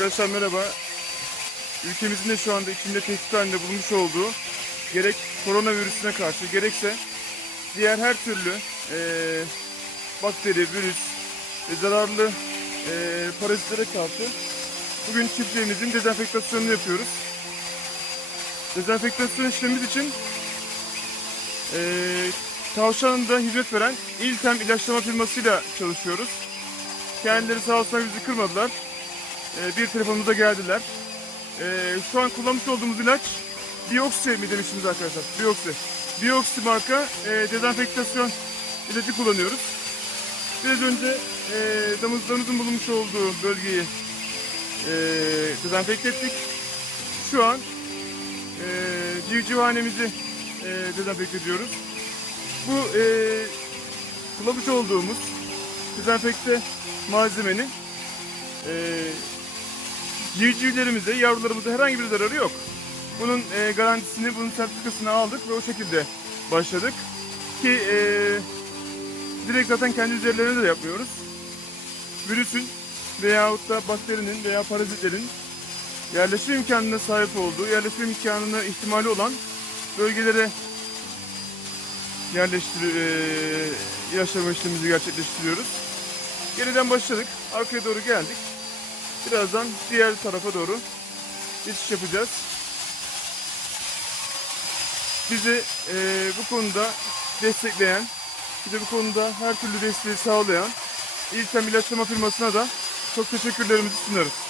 Arkadaşlar merhaba. Ülkemizin de şu anda içinde tehdit halinde bulunmuş olduğu gerek koronavirüsüne karşı gerekse diğer her türlü eee, bakteri, virüs ve zararlı eee, parazitlere karşı bugün çiftliğimizin dezenfektasyonunu yapıyoruz. Dezenfektasyon işlemimiz için eee tavşanında hizmet veren İltem ilaçlama firmasıyla çalışıyoruz. Kendileri sağ olsunlar bizi kırmadılar. Ee, bir telefonumuza geldiler. Ee, şu an kullanmış olduğumuz ilaç Bioxy mi demiştiniz arkadaşlar? Bioxy. Bioxy marka e, dezenfektasyon ilacı kullanıyoruz. Biraz önce e, damızlarımızın bulunmuş olduğu bölgeyi e, dezenfekte ettik. Şu an e, civcivhanemizi e, dezenfekte ediyoruz. Bu kullanmış olduğumuz dezenfekte malzemenin civcivlerimize, yavrularımıza herhangi bir zararı yok. Bunun e, garantisini, bunun sertifikasını aldık ve o şekilde başladık. Ki e, direkt zaten kendi üzerlerine de yapmıyoruz. Virüsün veyahut da bakterinin veya parazitlerin yerleşim imkanına sahip olduğu, yerleşim imkanına ihtimali olan bölgelere yerleştir e, ilaçlama işlemimizi gerçekleştiriyoruz. Geriden başladık, arkaya doğru geldik. Birazdan diğer tarafa doğru geçiş yapacağız. Bizi e, bu konuda destekleyen, bize bu konuda her türlü desteği sağlayan İlkem İlaçlama firmasına da çok teşekkürlerimizi sunarız.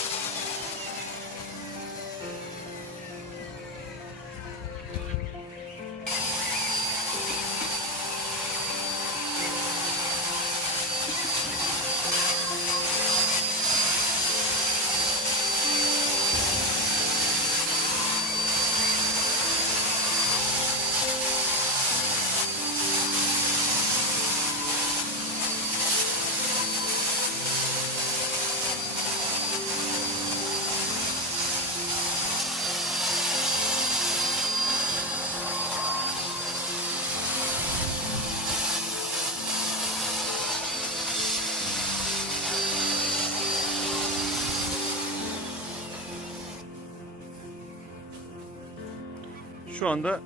Şu anda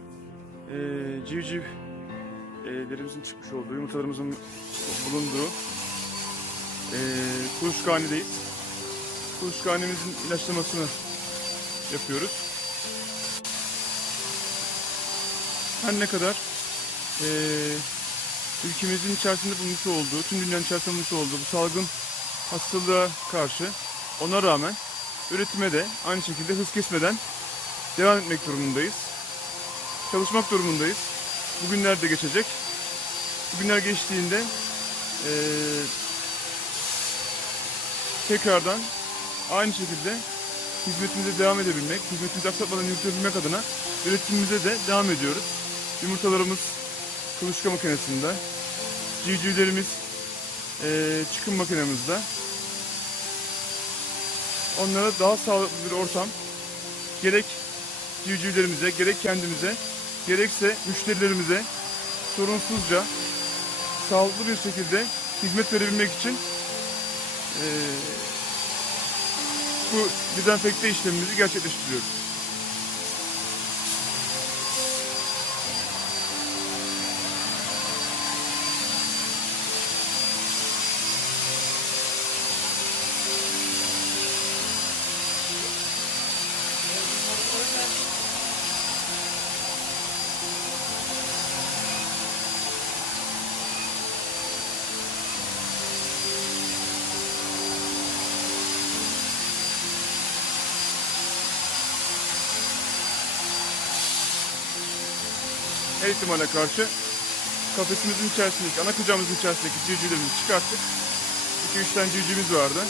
e, civcivlerimizin çıkmış olduğu, yumurtalarımızın bulunduğu e, kuluçkahanedeyiz. Kuluçkahanemizin ilaçlamasını yapıyoruz. Her ne kadar e, ülkemizin içerisinde bulunmuş olduğu, tüm dünyanın içerisinde bulunmuş olduğu bu salgın hastalığa karşı ona rağmen üretime de aynı şekilde hız kesmeden devam etmek durumundayız çalışmak durumundayız. Bugünler de geçecek. Bugünler geçtiğinde eee, tekrardan aynı şekilde hizmetimize devam edebilmek, hizmetimizi aksatmadan yürütebilmek adına üretimimize de devam ediyoruz. Yumurtalarımız kuluçka makinesinde, civcivlerimiz eee çıkım makinemizde. Onlara daha sağlıklı bir ortam gerek civcivlerimize, gerek kendimize, gerekse müşterilerimize sorunsuzca, sağlıklı bir şekilde hizmet verebilmek için eee, bu dezenfekte işlemimizi gerçekleştiriyoruz. Her ihtimale karşı kafesimizin içerisindeki, ana kucağımızın içerisindeki civcivlerimizi çıkarttık. 2-3 tane civcivimiz vardı.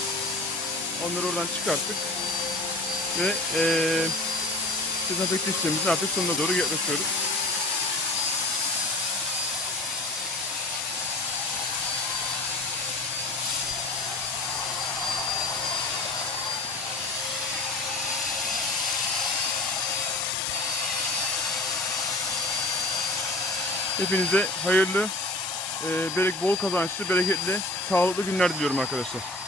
Onları oradan çıkarttık. Ve eee dezenfekte işlemimizin artık sonuna doğru yaklaşıyoruz. Hepinize hayırlı, e, bol kazançlı, bereketli, sağlıklı günler diliyorum arkadaşlar.